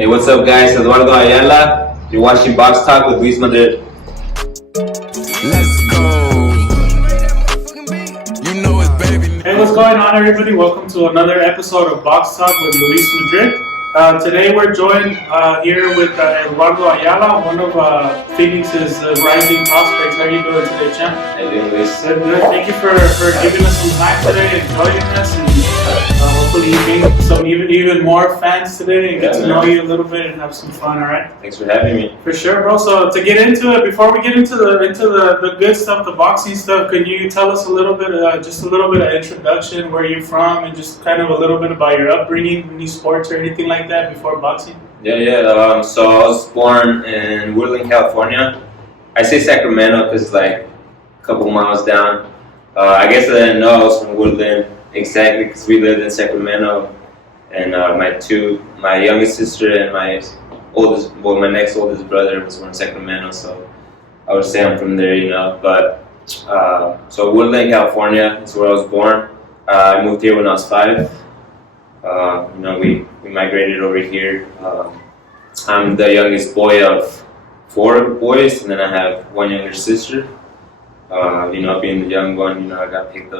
Hey, what's up, guys? Eduardo Ayala. You're watching Box Talk with Luis Madrid. Let's go. You know it, baby. Hey, what's going on, everybody? Welcome to another episode of Box Talk with Luis Madrid. Today we're joined here with Eduardo Ayala, one of Phoenix's rising prospects. How are you doing today, champ? How you doing, Luis? Good. Thank you for giving us some time today and joining us, and hopefully you bring some even more fans today and get to know you a little bit and have some fun. All right? Thanks for having me. For sure, bro. So to get into it, before we get into the good stuff, the boxing stuff, can you tell us a little bit, just a little bit of introduction, where you're from, and just kind of a little bit about your upbringing, any sports or anything like that before boxing? Yeah. So I was born in Woodland, California. I say Sacramento because it's like a couple miles down. I guess I didn't know I was from Woodland exactly because we lived in Sacramento, and my youngest sister and my next oldest brother was from Sacramento, so I would say I'm from there, But so Woodland, California is where I was born. I moved here when I was 5. We migrated over here. I'm the youngest boy of 4 boys, and then I have one younger sister. Being the young one, I got picked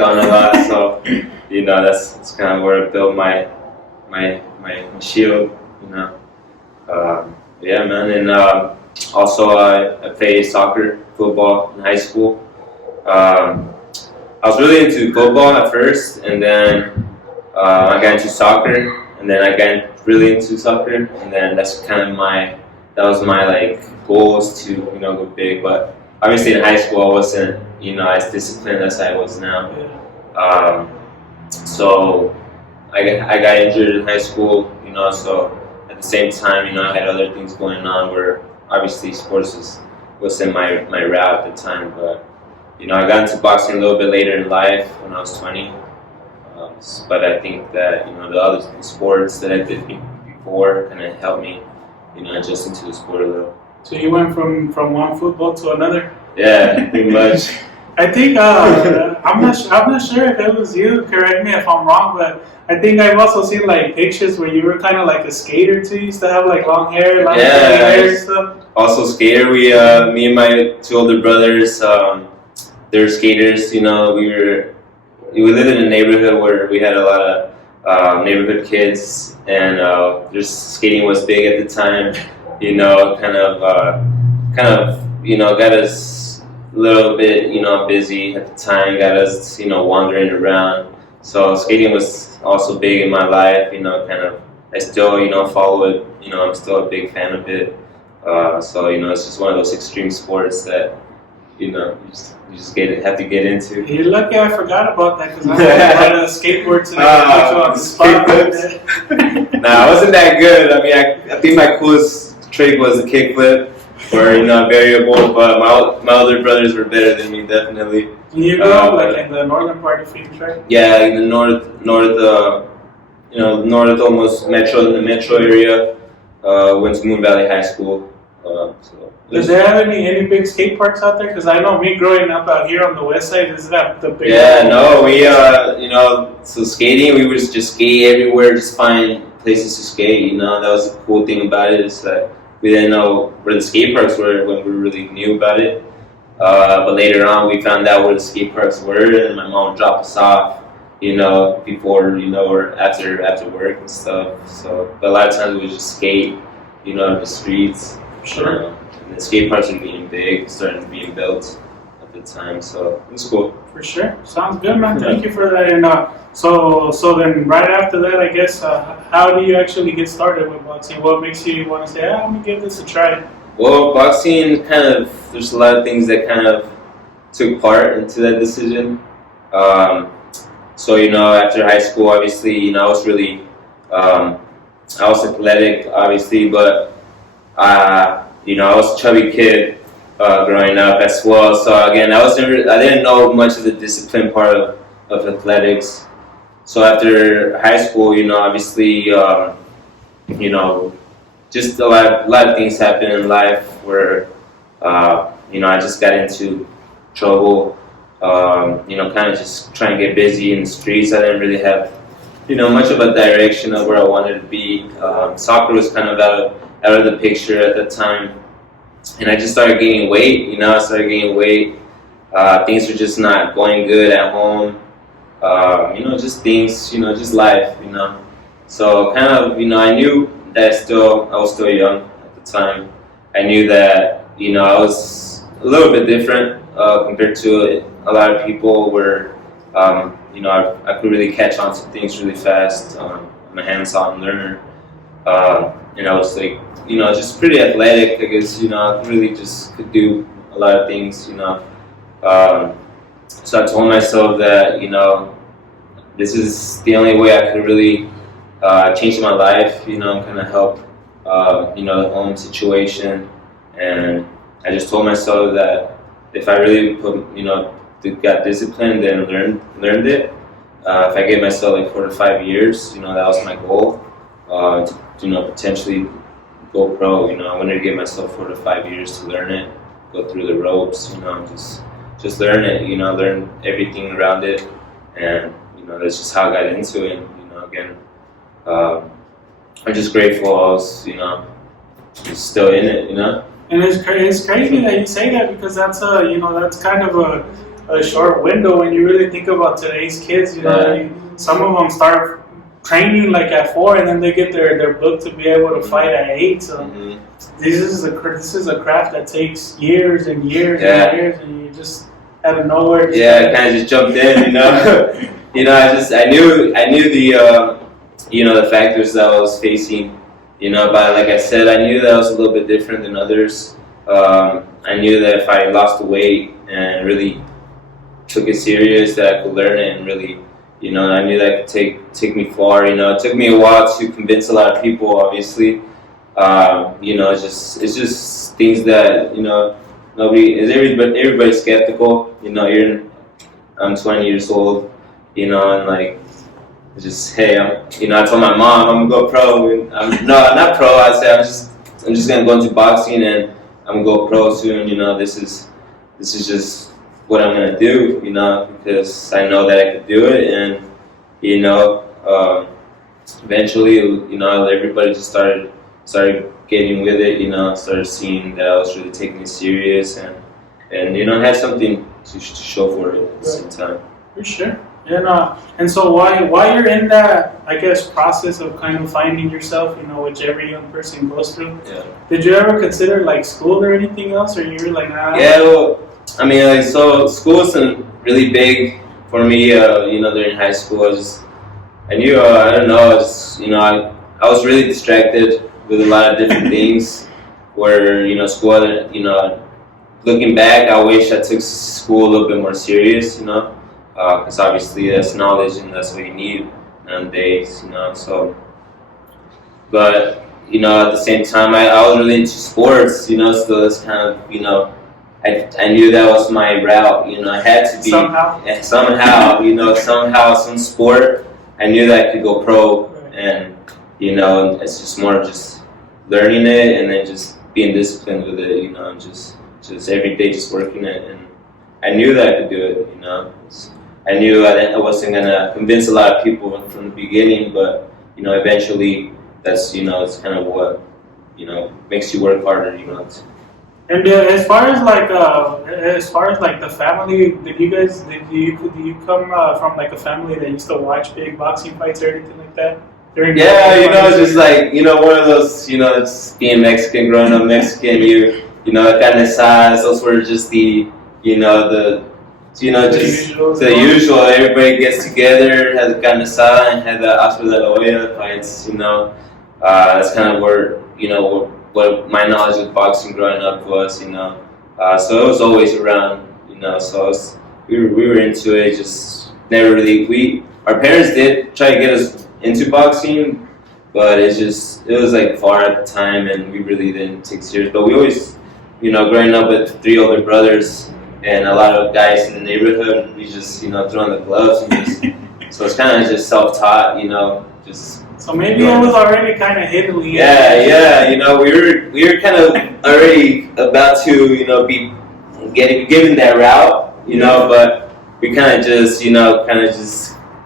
on a lot, so that's kind of where I built my shield. Yeah, man, and also I played soccer, football in high school. I was really into football at first, and then I got into soccer, and then I got really into soccer, and then that was my goals to go big. But obviously in high school I wasn't as disciplined as I was now. So I got injured in high school, so at the same time, I had other things going on where obviously sports wasn't my route at the time. But I got into boxing a little bit later in life when I was 20. But I think that the other sports that I did before kind of helped me adjust into the sport a little. So you went from one football to another? Yeah, pretty much. I think I'm not sure if it was you. Correct me if I'm wrong, but I think I've also seen pictures where you were kind of like a skater too. You used to have long hair, hair and stuff. Also skater. Me and my 2 older brothers, they're skaters. We lived in a neighborhood where we had a lot of neighborhood kids, and just skating was big at the time. Got us a little bit, busy at the time. Got us, wandering around. So skating was also big in my life. I still, follow it. I'm still a big fan of it. So it's just one of those extreme sports that you just have to get into. You're lucky I forgot about that because I had a skateboard today. On the spot. Nah, I wasn't that good. I mean, I think my coolest trick was a kickflip, or variable. But my older brothers were better than me, definitely. You grew up in the northern part of Phoenix, right? Yeah, in the north, almost metro, in the metro area. Went to Moon Valley High School. Does there have any big skate parks out there? Because I know me growing up out here on the west side, is that the big? Yeah, no, we so skating, we would just skate everywhere, just find places to skate. That was the cool thing about it, is that we didn't know where the skate parks were when we really knew about it. But later on, we found out where the skate parks were, and my mom dropped us off, before, or after work and stuff. So, but a lot of times we would just skate, the streets. Sure. And the skate parks were being big, starting being built at the time, so it was cool. For sure. Sounds good, man. Thank you for that. And so then right after that, I guess, how do you actually get started with boxing? What makes you want to say, I'm going to give this a try? Well, boxing there's a lot of things that kind of took part into that decision. So, after high school, obviously, I was really, I was athletic, obviously, but I was a chubby kid growing up as well. So again, I didn't know much of the discipline part of athletics. So after high school, obviously, just a lot of things happened in life where, I just got into trouble. Kind of just trying to get busy in the streets. I didn't really have much of a direction of where I wanted to be. Soccer was kind of out of the picture at that time, and I just started gaining weight. I started gaining weight. Things were just not going good at home. Just things. Just life. So kind of, I knew that I was still young at the time. I knew that, I was a little bit different compared to a lot of people where, I could really catch on to things really fast. I'm a hands-on learner. And I was like, just pretty athletic. I guess, I really just could do a lot of things, So I told myself that, this is the only way I could really change my life, kind of help, the home situation. And I just told myself that if I really got disciplined and learned it, if I gave myself like 4 to 5 years, that was my goal, to, potentially go pro. I wanted to give myself 4 to 5 years to learn it, go through the ropes, just learn it, learn everything around it. And, that's just how I got into it. Again, I'm just grateful I was, just still in it, And it's crazy that you say that, because that's that's kind of a short window when you really think about today's kids. Some of them start training like at 4, and then they get their book to be able to fight at 8. So this is a craft that takes years and years and years, and you just out of nowhere. I kind of just jumped in, I knew the factors that I was facing. But like I said, I knew that I was a little bit different than others. I knew that if I lost the weight and really took it serious, that I could learn it and really, I knew that it could take me far. It took me a while to convince a lot of people, obviously. It's just things that, everybody's skeptical. I'm 20 years old, and like, just, hey, I told my mom I'm gonna go pro. And not pro. I said I'm just gonna go into boxing and I'm gonna go pro soon. This is just what I'm gonna do. Because I know that I could do it, and eventually, everybody just started getting with it. Started seeing that I was really taking it serious, and had something to show for it at the same time. For sure. And so while you're in that, I guess, process of kind of finding yourself, which every young person goes through, did you ever consider like school or anything else, or you were like, nah? Yeah, well, I mean, so school wasn't really big for me, during high school. I knew, I don't know, I was really distracted with a lot of different things where, school, looking back, I wish I took school a little bit more serious, because obviously that's knowledge and that's what you need nowadays, so. But, at the same time, I was really into sports, so that's kind of, I knew that was my route, I had to be. Somehow, some sport, I knew that I could go pro, and, it's just more of just learning it and then just being disciplined with it, and just every day just working it, and I knew that I could do it, I knew I wasn't gonna convince a lot of people from the beginning, but eventually that's it's kind of what makes you work harder, And as far as like the family, did you come from like a family that used to watch big boxing fights or anything like that? It's just like one of those just being Mexican, growing up Mexican, carne asadas, those were just the the usual. Everybody gets together, has a carne asada, and has the Asper de la Olla fights. That's kind of where what my knowledge of boxing growing up was. So it was always around. So we were into it. Just never really. Our parents did try to get us into boxing, but it was like far at the time, and we really didn't take it serious. But we always, growing up with 3 older brothers and a lot of guys in the neighborhood, we just, threw on the gloves and just, so it's kind of just self-taught, just. So maybe it was already kind of hidden. Yeah, we were kind of already about to, be given that route, but we kind of just,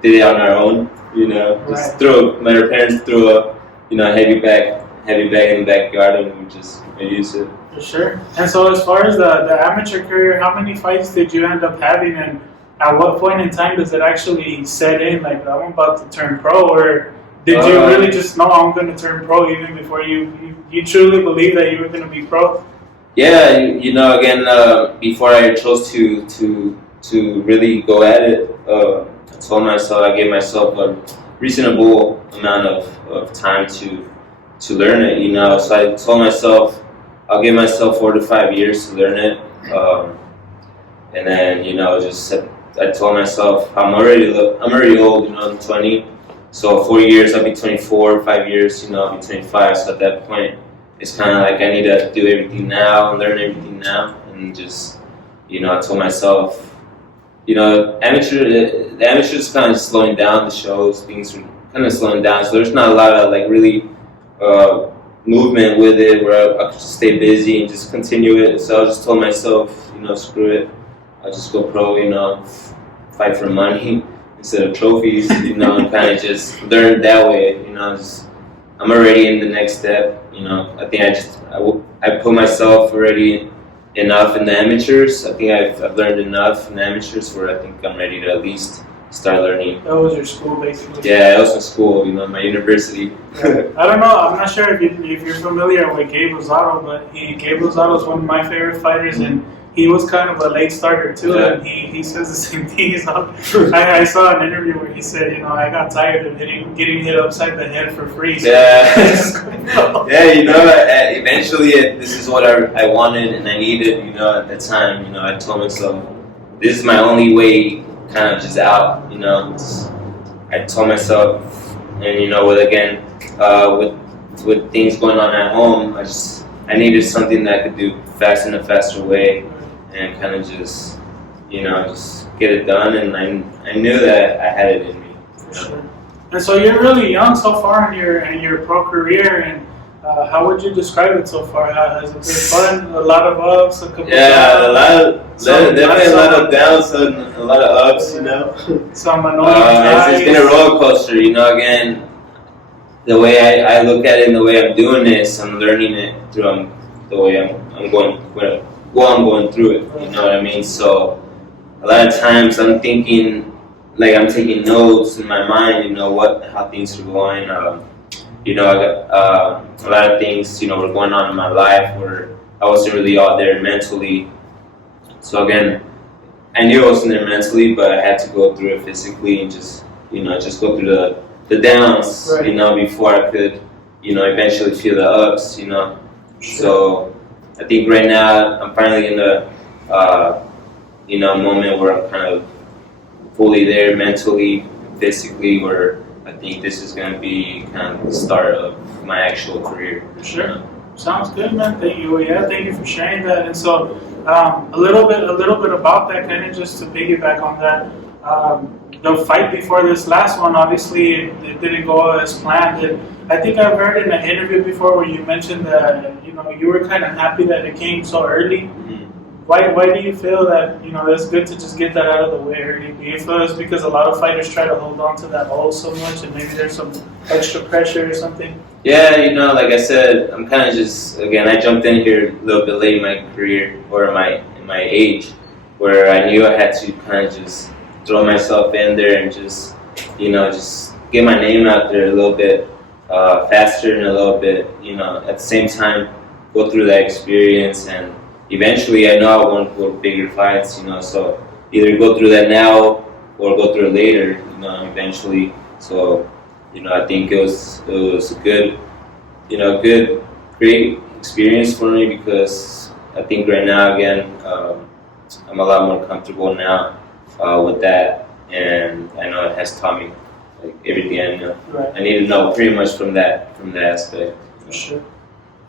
did it on our own. you know, just Right. throw. My parents threw a, you know, heavy bag in the backyard, and we just made use of it. For sure. And so, as far as the amateur career, how many fights did you end up having, and at what point in time does it actually set in? Like, I'm about to turn pro, or did you really just know I'm going to turn pro even before you truly believe that you were going to be pro? Yeah, you know, again, before I chose to really go at it, I gave myself a reasonable amount of time to learn it. You know, so I told myself I'll give myself 4 to 5 years to learn it, and then you know, I told myself I'm already old. You know, I'm 20, so 4 years I'll be 24. 5 years, you know, I'll be 25. So at that point, it's kind of like I need to do everything now, learn everything now, and just, you know, I told myself, you know, the amateurs kind of slowing down the shows, things are kind of slowing down, so there's not a lot of like really movement with it where I could just stay busy and just continue it. So I just told myself, you know, screw it, I'll just go pro, you know, fight for money instead of trophies, you know, and kind of just learn that way, you know, I'm already in the next step, you know. I think I put myself already enough in the amateurs. I think I've learned enough in the amateurs where I think I'm ready to at least start learning. That was your school, basically. Yeah, I was in school, you know, my university. I don't know. I'm not sure if you're familiar with Gabe Rosado, but Gabe Rosado is one of my favorite fighters, and he was kind of a late starter too. Yeah. And he says the same thing. I saw an interview where he said, you know, I got tired of getting hit upside the head for free. So Yeah, yeah, you know, eventually this is what I wanted and I needed, you know, at the time. You know, I told myself, this is my only way, kind of just out, you know. I told myself, and you know, with things going on at home, I needed something that I could do fast in a faster way, and kind of just, you know, just get it done. And I knew that I had it in me. For sure. And so you're really young so far in your pro career, and how would you describe it so far? Has it been fun? A lot of ups, a couple Yeah, downs, definitely a lot of downs and a lot of ups, you know. some annoying It's been a roller coaster, you know. Again, the way I look at it and the way I'm doing this, I'm learning it through the way I'm going through it. You know what I mean? So a lot of times I'm thinking, like I'm taking notes in my mind. You know how things are going. You know, I got a lot of things, you know, were going on in my life where I wasn't really out there mentally. So again, I knew I wasn't there mentally, but I had to go through it physically and just go through the downs, Right. you know, before I could, you know, eventually feel the ups, you know. Sure. So I think right now I'm finally in the, you know, moment where I'm kind of fully there mentally, physically, where I think this is going to be kind of the start of my actual career. For sure. Sounds good, man. Thank you. Yeah, thank you for sharing that. And so, a little bit about that, kind of just to piggyback on that. The fight before this last one, obviously, it didn't go as planned. And I think I've heard in an interview before where you mentioned that, you know, you were kind of happy that it came so early. Mm-hmm. Why do you feel that, you know, it's good to just get that out of the way early? Do you feel it's because a lot of fighters try to hold on to that hold so much, and maybe there's some extra pressure or something? Yeah, you know, like I said, I'm kind of just, again, I jumped in here a little bit late in my career, or in my age, where I knew I had to kind of just throw myself in there and just, you know, just get my name out there a little bit faster and a little bit, you know, at the same time, go through that experience. And eventually I know I want to go to bigger fights, you know, so either go through that now or go through it later, you know, eventually. So, you know, I think it was a good, you know, great experience for me, because I think right now, again, I'm a lot more comfortable now with that, and I know it has taught me like everything I know. Right. I need to know pretty much from that aspect. For sure.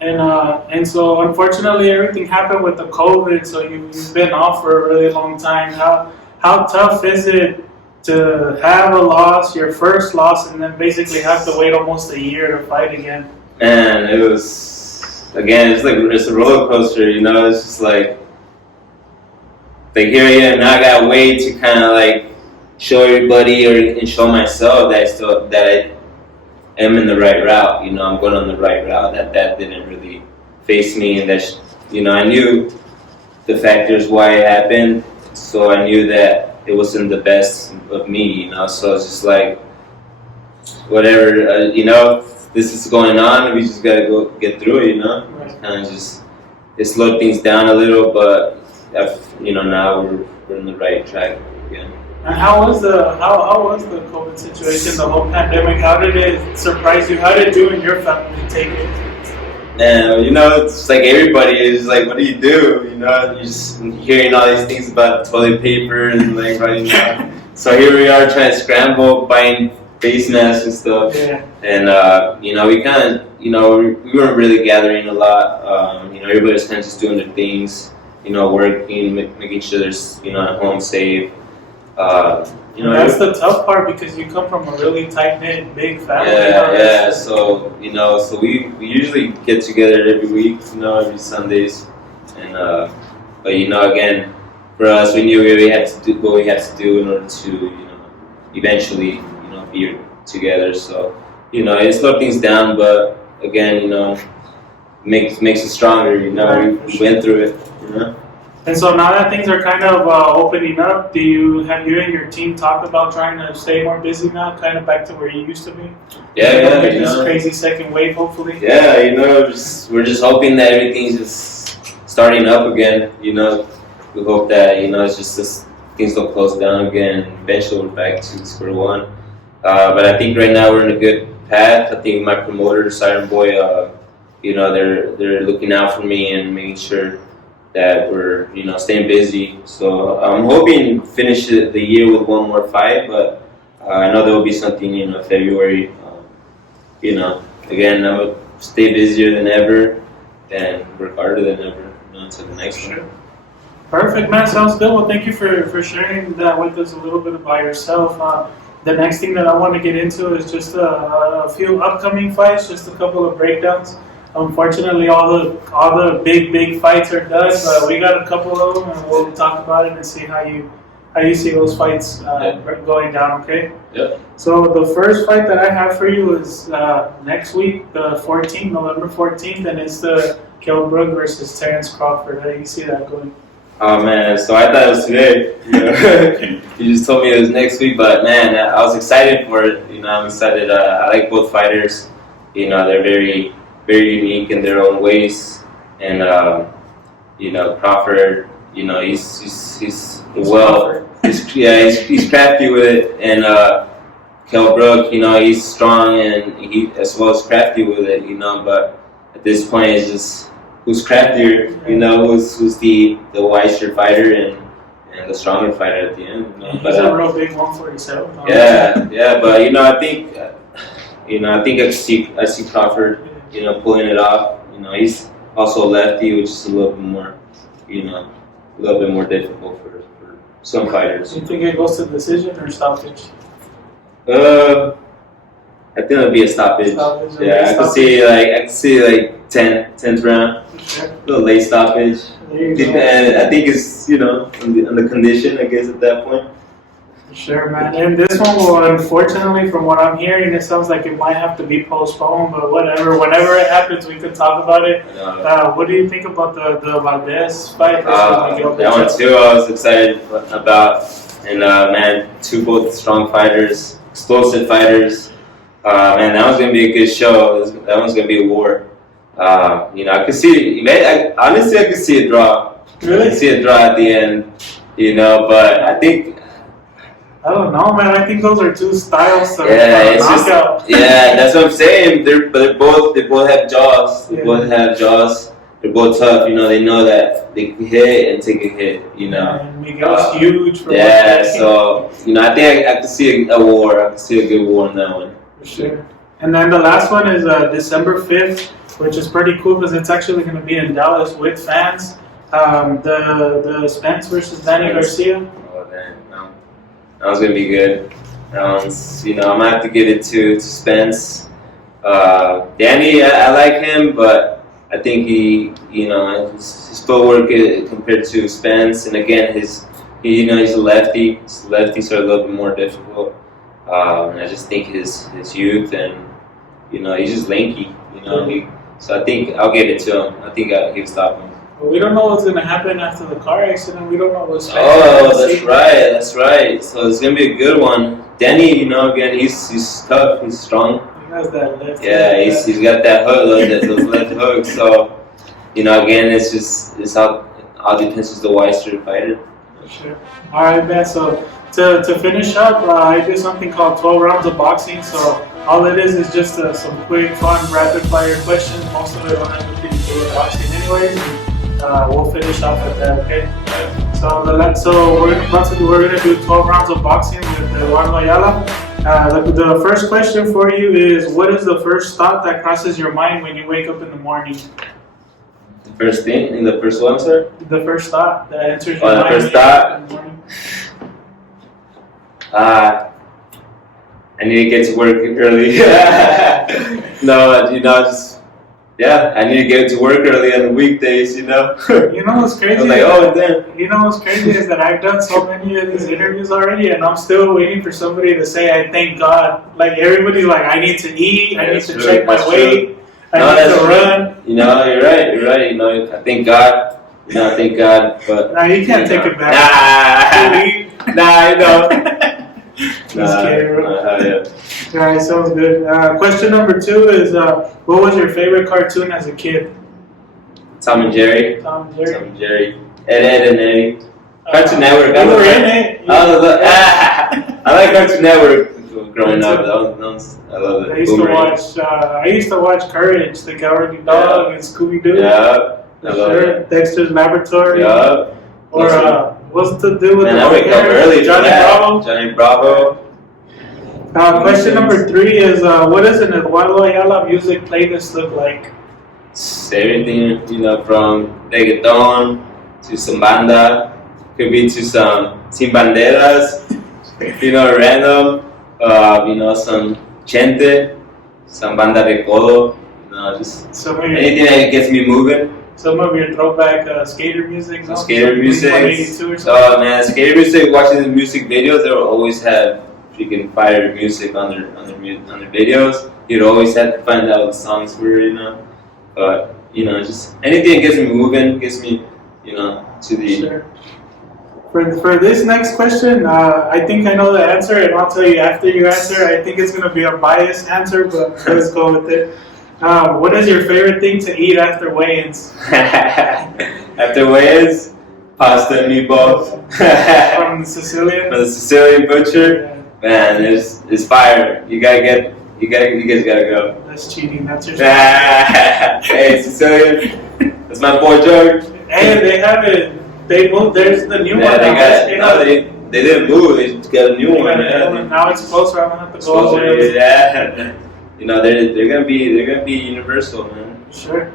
And so unfortunately everything happened with the COVID, so you've been off for a really long time. How tough is it to have a loss, your first loss, and then basically have to wait almost a year to fight again? Man, it was, again, it's a roller coaster, you know. It's just like here I am, now I gotta wait to kind of like show everybody and show myself that I am in the right route. You know, I'm going on the right route. That didn't really face me, and I knew the factors why it happened, so I knew that it wasn't the best of me. You know, so it's just like whatever. This is going on. We just gotta go get through it. You know, Right. kind of just it slowed things down a little, but now we're in the right track again. And how was the COVID situation, the whole pandemic? How did it surprise you? How did you and your family take it? And it's like everybody is like, what do? You know, you're just hearing all these things about toilet paper and like right now. So here we are trying to scramble, buying face masks and stuff. Yeah. And we kind of, we weren't really gathering a lot. Everybody was kind of just doing their things. Working, making sure there's at home safe. That's the tough part because you come from a really tight knit, big family. Yeah. So we usually get together every week, every Sundays, and but again, for us, we knew we had to do what we had to do in order to eventually be together. So it slowed things down, but again, makes us stronger. We went through it. And so now that things are kind of opening up, have you and your team talked about trying to stay more busy now, kind of back to where you used to be? Yeah. This crazy second wave, hopefully. Yeah, we're just hoping that everything's just starting up again. We hope that it's just this, things don't close down again. Eventually, we're back to square one. But I think right now we're in a good path. I think my promoter, Siren Boy, they're looking out for me and making sure that we're staying busy. So I'm hoping to finish the year with one more fight, but I know there will be something February. Again, I would stay busier than ever and work harder than ever until the next one. Perfect, man. Sounds good. Well, thank you for sharing that with us a little bit about yourself. The next thing that I want to get into is just a few upcoming fights, just a couple of breakdowns. Unfortunately, all the big fights are done, but we got a couple of them, and we'll talk about it and see how you see those fights going down. Okay. Yep. So the first fight that I have for you is next week, the 14th, November 14th, and it's the Kell Brook versus Terrence Crawford. How do you see that going? Oh man, so I thought it was today. You just told me it was next week, but man, I was excited for it. I'm excited. I like both fighters. They're very, very unique in their own ways, and Crawford. He's crafty with it, and Kell Brook. He's strong and he as well as crafty with it. But at this point, it's just who's craftier. Who's the wiser fighter and the stronger fighter at the end. He's a real big 147. Yeah, but I think I see Crawford, pulling it off. He's also a lefty, which is a little bit more difficult for some fighters. You think it goes to decision or stoppage? I think it'll be a stoppage. I can see like 10th round, Sure. a little late stoppage. There you go. And I think it's on the condition, I guess, at that point. Sure, man. And this one will, unfortunately, from what I'm hearing, it sounds like it might have to be postponed, but whatever. Whenever it happens, we can talk about it. What do you think about the Valdez fight versus Miguel that one too, I was excited about. And man, both strong fighters, explosive fighters. Man, that one's gonna be a good show. That one's gonna be a war. I could see. Honestly, I could see a draw. Really? I could see a draw at the end. But I think. I don't know, man. I think those are two styles to It's knockout. that's what I'm saying. They both have jaws. They Yeah. both have jaws. They're both tough. They know that they can hit and take a hit. And Miguel's huge. For So I think I could see a war. I could see a good war in that one. For sure. And then the last one is December 5th, which is pretty cool because it's actually going to be in Dallas with fans. The Spence versus Danny Garcia. Oh, man. That one's gonna be good. That one's, I'm gonna have to give it to Spence. Danny, I like him, but I think his footwork compared to Spence, and again his he's a lefty. Lefties are a little bit more difficult. I just think his youth and he's just lanky. So I think I'll give it to him. I think he'll stop him. Well, we don't know what's gonna happen after the car accident. We don't know what's. Oh, that's right. So it's gonna be a good one. Danny, again, he's tough. He's strong. He has that left. Yeah, he's got that hook, those left hooks. So again, it's all depends who's the wiser fighter. Sure. All right, man. So to finish up, I do something called 12 rounds of boxing. So all it is just some quick, fun, rapid fire questions. Most of it don't have anything to do with boxing, anyways. We'll finish off with that. Okay. So we're gonna do 12 rounds of boxing with Eduardo Ayala. The first question for you is: what is the first thought that crosses your mind when you wake up in the morning? The first thing in the first one, sir. The first thought that enters your mind. The first thought. I need to get to work early. I need to get to work early on the weekdays. You know what's crazy? I was like, oh damn. You know what's crazy is that I've done so many of these interviews already, and I'm still waiting for somebody to say, "I thank God." Like everybody's like, "I need to eat. I need to check my weight. I need to run." You're right. I thank God. I thank God. But no, you can't take it back. Just kidding. Yeah. All right, sounds good. Question number 2 is: what was your favorite cartoon as a kid? Tom and Jerry. Ed and Eddie. Cartoon Network. You were in it. I like Cartoon Network growing up. I love it. I used to watch Courage, the Cowardly Dog, and Scooby Doo. Yeah, I love it. Dexter's Laboratory. Yeah. Or what's to do with I wake up early. Johnny Bravo. Question number 3 is: what does an Eduardo Ayala music playlist look like? Everything, from reggaeton to some banda, could be to some sin banderas, random, some chente, some banda de codo, just anything that gets me moving. Some of your throwback skater music. Skater music. Oh man, skater music. Watching the music videos, they will always have freaking fire music on their videos. You'd always have to find out what the songs were, But just anything that gets me moving, gets me, to the. Sure. For this next question, I think I know the answer, and I'll tell you after you answer. I think it's going to be a biased answer, but let's go with it. What is your favorite thing to eat after weigh-ins? After weigh-ins, pasta and meatballs. From the Sicilian? From the Sicilian butcher. Yeah. Man, it's fire. You guys gotta go. That's cheating. That's your Hey, Sicilian. That's my boy George. Hey, they have it. They moved. There's the new one. They didn't move. They just got a new one. Yeah. Now it's closer. I don't have to go all the way. Yeah. They're gonna be universal, man. Sure.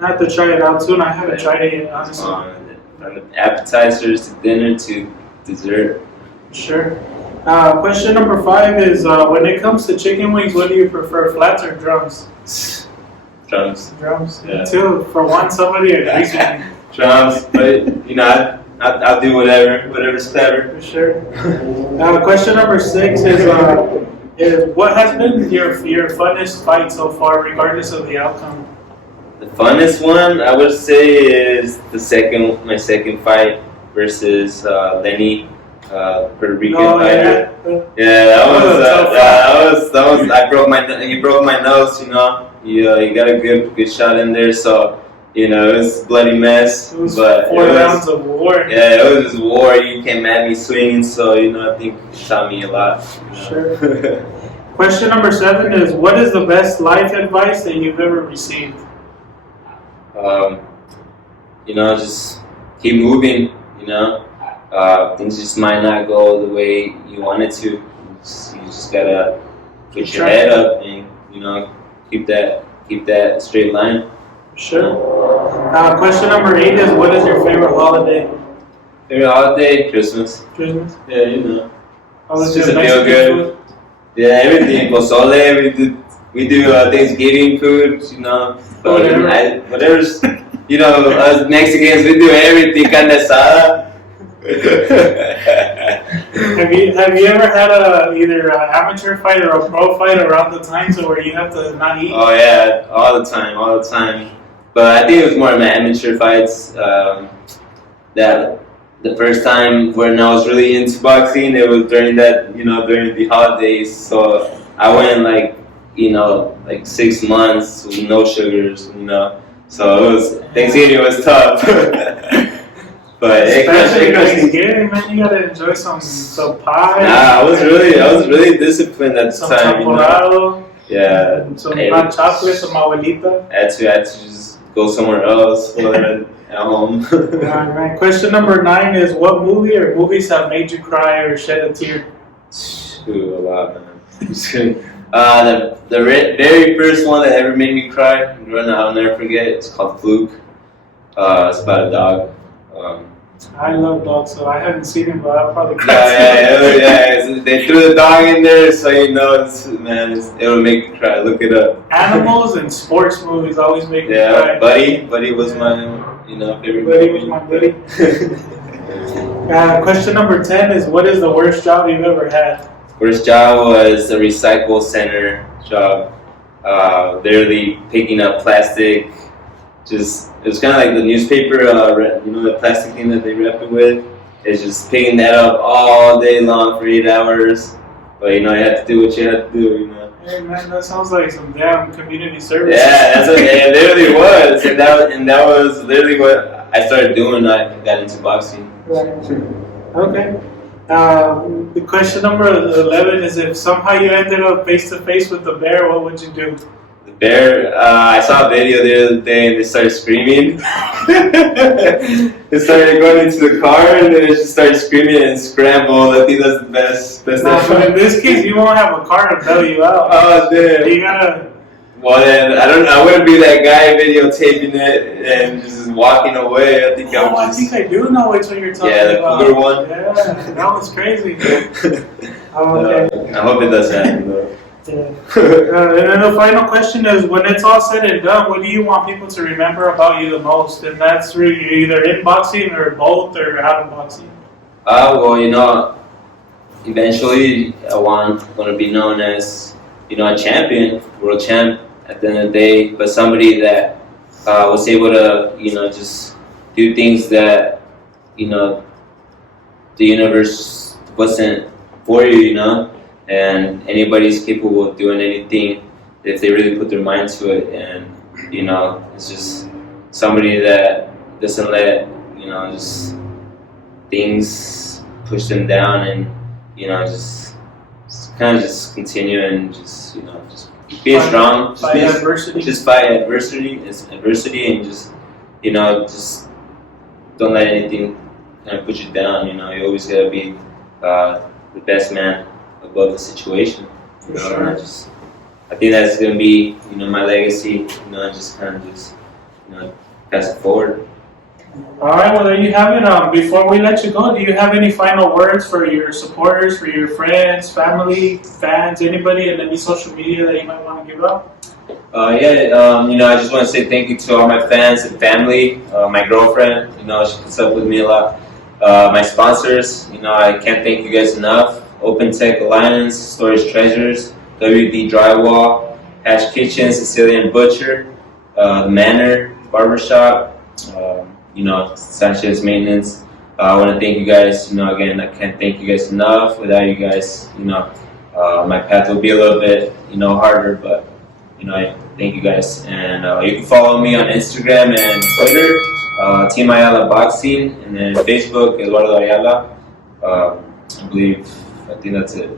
I have to try it out soon. I haven't tried it yet, honestly. From the appetizers to dinner to dessert. Sure. Question number 5 is: when it comes to chicken wings, what do you prefer, flats or drums? Drums. Drums. Yeah. Two. For one, somebody agrees with me. Drums, but I'll do whatever's clever. For sure. Question number 6 is what has been your funnest fight so far, regardless of the outcome? The funnest one, I would say, is my second fight versus Lenny, Puerto Rican fighter. Yeah, that was. He broke my nose. He got a good shot in there. So it was a bloody mess. It was 4 rounds of war. Yeah, it was just war. You came at me swinging, so I think it taught me a lot. Sure. Question number 7 is: what is the best life advice that you've ever received? Just keep moving. Things just might not go the way you want it to. You just gotta get your head up and keep that straight line. Sure. Question number 8 is: what is your favorite holiday? Favorite holiday? Christmas. Christmas. Yeah, It's just a feel good. Food? Yeah, everything. Pozole. We do Thanksgiving food. Whatever's. Us Mexicans, we do everything. Carne asada. Have you ever had either an amateur fight or a pro fight around the time to where you have to not eat? Oh yeah, all the time. But I think it was more of my amateur fights. That the first time when I was really into boxing, it was during during the holidays. So I went like 6 months with no sugars. So it was Thanksgiving was tough. But Especially Thanksgiving, man, you gotta enjoy some pie. Nah, I was really disciplined at the some time. Champurrado, Yeah. some hot chocolate, some abuelita. I had to just go somewhere else rather than at home. Alright, question number 9 is what movie or movies have made you cry or shed a tear? Ooh, a lot, man. I'm just kidding. The very first one that ever made me cry, I'll never forget. It's called Fluke. It's about a dog. I love dogs, so I haven't seen it, but I'll probably cry. Yeah. They threw the dog in there, so it'll make you cry. Look it up. Animals and sports movies always make me Yeah, cry. Buddy was my favorite. Buddy was my buddy. Question number 10 is what is the worst job you've ever had? First job was a recycle center job. Literally picking up plastic. It was kind of like the newspaper, the plastic thing that they wrap it with. It's just picking that up all day long for 8 hours. But you have to do what you have to do. Hey man, that sounds like some damn community service. Yeah, that's what it literally was, and that was literally what I started doing when I got into boxing. Right. Okay. The question number 11 is if somehow you ended up face to face with the bear, what would you do? The bear, I saw a video the other day and they started screaming. They started going into the car and then it just started screaming and scrambled. I think that's the best But in this case, you won't have a car to bail you out. Oh, damn. You gotta. Well then, I wouldn't be that guy videotaping it and just walking away. I think I think I do know which one you're talking about. Yeah, the cougar one. Yeah, that was crazy. Okay. I hope it does happen though. Yeah. And then the final question is, when it's all said and done, what do you want people to remember about you the most? And that's really either in boxing or both or out of boxing. Eventually I want to be known as, a champion, world champ at the end of the day, but somebody that was able to, just do things that, the universe wasn't for you, and anybody's capable of doing anything if they really put their mind to it. And it's just somebody that doesn't let just things push them down, and just kind of just continue and just being strong, By adversity. just by adversity, and just don't let anything kind of put you down. You always gotta be the best man above the situation. Sure. And I think that's gonna be my legacy. Just kind of pass it forward. All right, well, there you have it. Before we let you go, do you have any final words for your supporters, for your friends, family, fans, anybody, and any social media that you might want to give up? I just want to say thank you to all my fans and family, my girlfriend, she puts up with me a lot. My sponsors, I can't thank you guys enough. Open Tech Alliance, Storage Treasures, WD Drywall, Hatch Kitchen, Sicilian Butcher, The Manor, Barbershop, Sanchez Maintenance. I want to thank you guys. Again, I can't thank you guys enough. Without you guys, my path will be a little bit, harder, but I thank you guys. And you can follow me on Instagram and Twitter, Team Ayala Boxing, and then Facebook, Eduardo Ayala. I think that's it.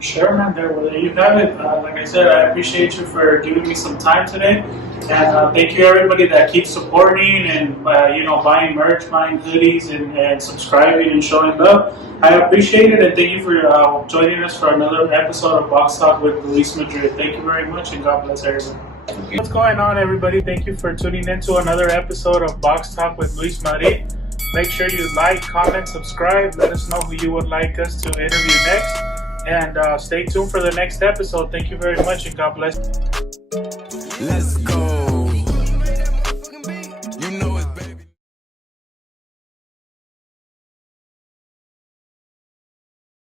Sure, man. There you have it. Like I said, I appreciate you for giving me some time today, and thank you everybody that keeps supporting and buying merch, buying hoodies, and subscribing and showing love. I appreciate it, and thank you for joining us for another episode of Box Talk with Luis Madrid. Thank you very much, and God bless everybody. What's going on, everybody? Thank you for tuning in to another episode of Box Talk with Luis Madrid. Make sure you like, comment, subscribe. Let us know who you would like us to interview next. And stay tuned for the next episode. Thank you very much, and God bless. Let's go.